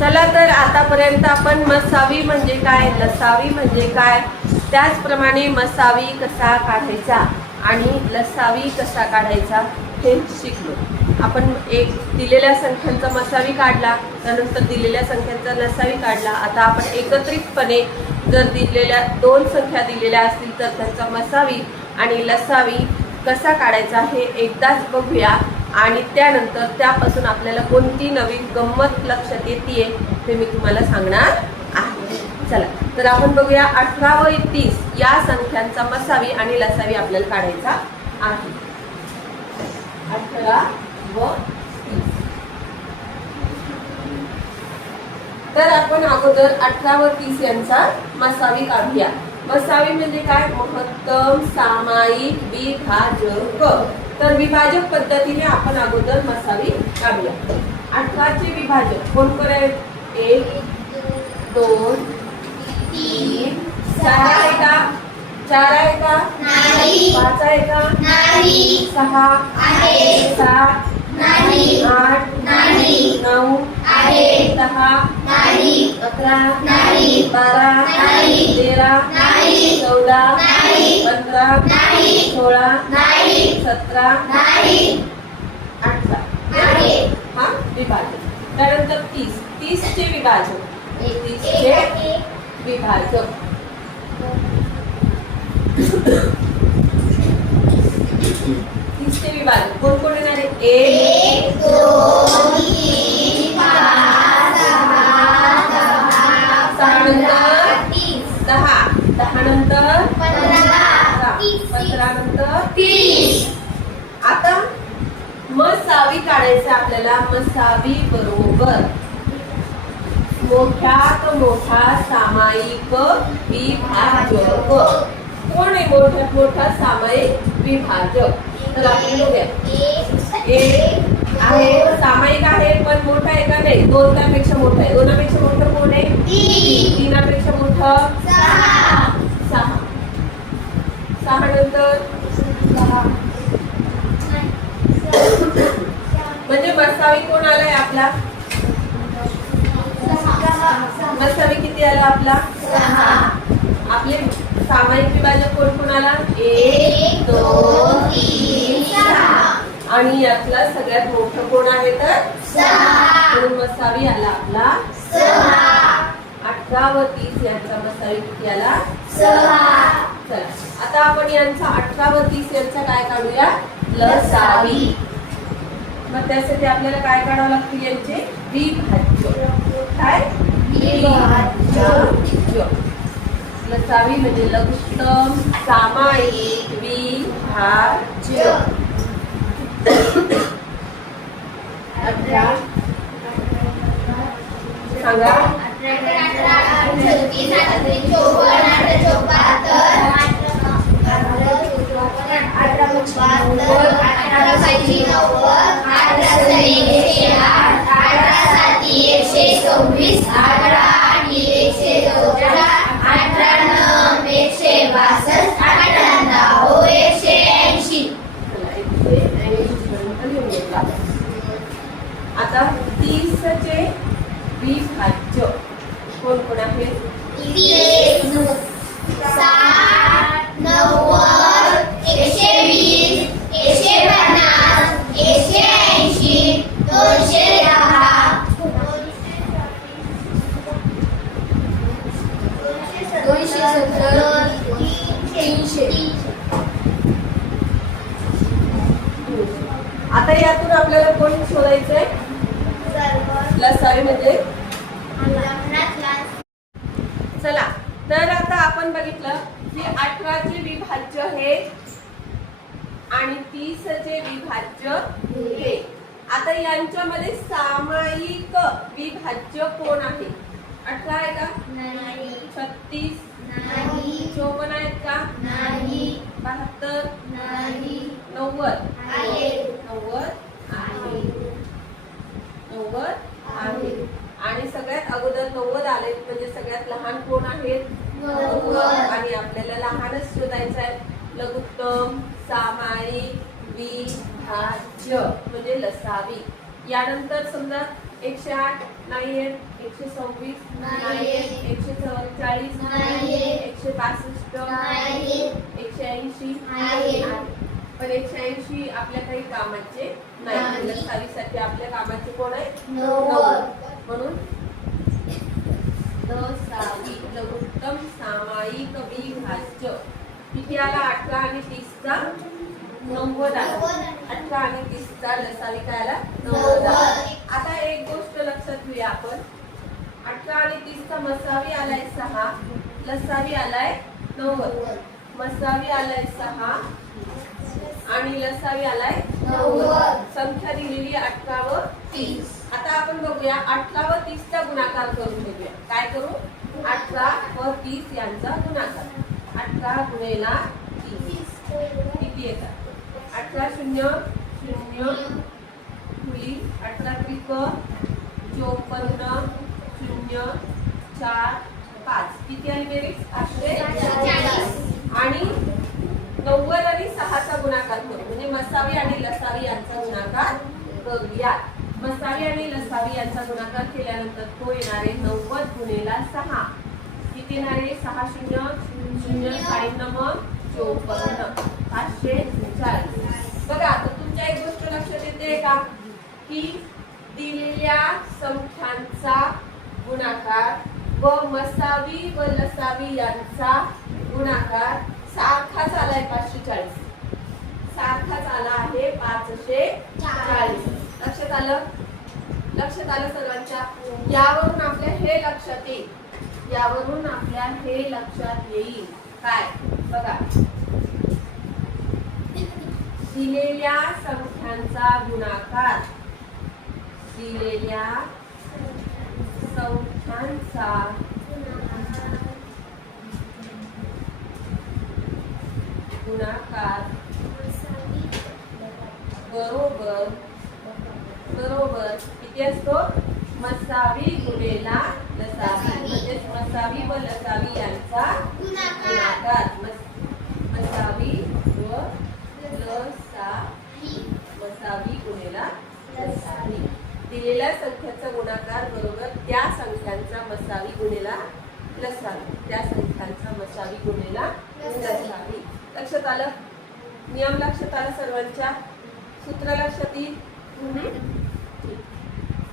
चला तर आतापर्यंत आपण मसावी म्हणजे काय, लसावी म्हणजे काय, त्याचप्रमाणे मसावी कसा काढायचा आणि लसावी कसा काढायचा हे शिकलो. आपण एक दिलेल्या संख्यांचा मसावी काढला, त्यानंतर दिलेल्या संख्यांचा लसावी काढला. आता आपण एकत्रितपणे जर दिलेल्या दोन संख्या दिलेल्या असतील तर त्यांचा मसावी आणि लसावी कसा काढायचा हे एकदाच बघूया आणि त्यानंतर त्यापासून आपल्याला कोणती नवीन गंमत लक्षात येते ते मी तुम्हाला सांगणार आहे. चला तर आपण बघूया 18 व 30 या संख्यांचा मसावी आणि लसावी आपल्याला काढायचा आहे. 18 व 30. तर आपण अगोदर 18 व 30 यांचा मसावी काढूया. मसावी म्हणजे काय, महत्तम सामायिक विभाजक. तर विभाजक पद्धतीने आपण अगोदर मसावी काढूया. 18 चे विभाजक कोण कोण आहेत, 1 2 3 4 आहे का, 4 आहे का, 5 आहे का, 6 आहे, 7 नाही, 8 नाही, 9 आहे, 10 नाही, 11 नाही, 12 नाही, 13 नाही, 14 नाही, 15 नाही, 16 नाही, 17 नाही, 18 आहे. हा विभाजक. त्यानंतर 30 चे विभाजक, 30 चे विभाजक 30 चे विभाजक कोण कोण येणार आहे, 1 2 3 5 6 नंतर 10 नंतर 15 नंतर 30. आता मसावी काढायचं आपल्याला. मसावी बरोबर मोठ्यात मोठा सामायिक विभाजक. कोण आहे मोठ्यात मोठा सामायिक विभाजक, तर आपण बघूया. 1 आहे, सामायिक आहे पण मोठा आहे का नाही, 2 त्यापेक्षा मोठा आहे. 2 पेक्षा मोठं कोण आहे, 3 पेक्षा मोठं 6 नंतर 6 म्हणजे मसावी कोण आलाय आपला, मसावी किती आला आपला, 6. आपले सामायिक विभाजक कोण कोण आला, 1 2 3 6 आणि यातला सगळ्यात मोठं कोण आहे तर 6 म्हणून मसावी आला आपला 6. 18 व 30 यांचा मसावी किती आला, 6. चला आता आपण यांचा 18 व 30 यांचा काय काढूया, लसावी. मग त्यासाठी आपल्याला काय काढावं लागतील, यांचे विभाज्य. काय विभाज्य, लसावी म्हणजे लघुत्तम सामायिक विभाज्य. 18 सांगा, 180. आता 30 चे विभाज्य कोण कोण आहे, 30 60 90 120 150 180 210 300. आता यातून आपल्याला कोण शोधायचंय, लसावी म्हणजे. चला तर आता आपण बघितलं की 18 चे विभाज्य हे आणि 30 चे विभाज्य हे. आता यांच्यामध्ये सामायिक विभाज्य कोण आहे, 18 आहे का, 36 54 आहेत का, 72 90 90 आहे. आणि सगळ्यात अगोदर 90 आले म्हणजे सगळ्यात लहान कोण आहेत, 90. आणि आपल्याला लहानच शोधायचं आहे, लघुत्तम सामायिक विभाज्य म्हणजे लसावी. यानंतर समजा 108 नाही येत, 126 नाही येत, 144 नाही येत, 165 नाही येत, 180 नाही येत. पण 180 आपल्या काही कामाचे नाही. नाही. लसावीसाठी आपल्या कामाचे कोण आहे? 90. म्हणून लसावी लघुत्तम सामायिक विभाज्य किती आला? 18 आणि 30 चा 90 आला. 18 आणि 30 चा लसावी काय आला? 90 आला. आता एक गोष्ट लक्षात घेऊया आपण. 18 आणि 30 चा मसावी आलाय 6, लसावी आलाय 90. मसावी आलाय 6 आणि लसावी आलाय 90. संख्या दिलेली 18 व 30. आता आपण बघूया 18 व 30 चा गुणाकार करून बघूया. काय करू? 18 व 30 यांचा गुणाकार. 18 गुणेला 30 किती येतात? 18 शून्य शून्य खुली 18 त्रिक 54 शून्य 4 5 किती आली बेरीज? 840. आणि 90 आणि 6 चा गुणाकार करू म्हणजे मसावी आणि लसावी यांचा गुणाकार करूया. मसावी आणि लसावी यांचा गुणाकार केल्यानंतर तो येणारे 90 गुणेला 6 किती येणारे? 6 शून्य शून्य 54 540. बघा आता तुमच्या एक गोष्ट लक्षात येते का की दिलेल्या संख्यांचा गुणाकार व मसावी व लसावी यांचा गुणाकार सारखाच आलाय 540. सारखाच आला आहे 540. लक्षात आलं? लक्षात आलं सर्वांच्या? यावरून आपल्या हे लक्षात येईल. यावरून आपल्या हे लक्षात येईल काय? बघा दिलेल्या संख्यांचा गुणाकार दिलेल्या संख्यांचा गुणाकार बरोबर बरोबर किती असतो? मसावी गुणेला लसावी म्हणजेच मसावी व लसावी यांचा गुणाकार. मसावी व लसावी मसावी गुणेला लसावी दिलेल्या संख्याचा गुणाकार बरोबर त्या संख्यांचा मसावी गुणेला लसावी. त्या संख्यांचा मसावी गुणेला लसावी. लक्षात आलं? नियम लक्षात आला सर्वांच्या? सूत्र लक्षात येईल?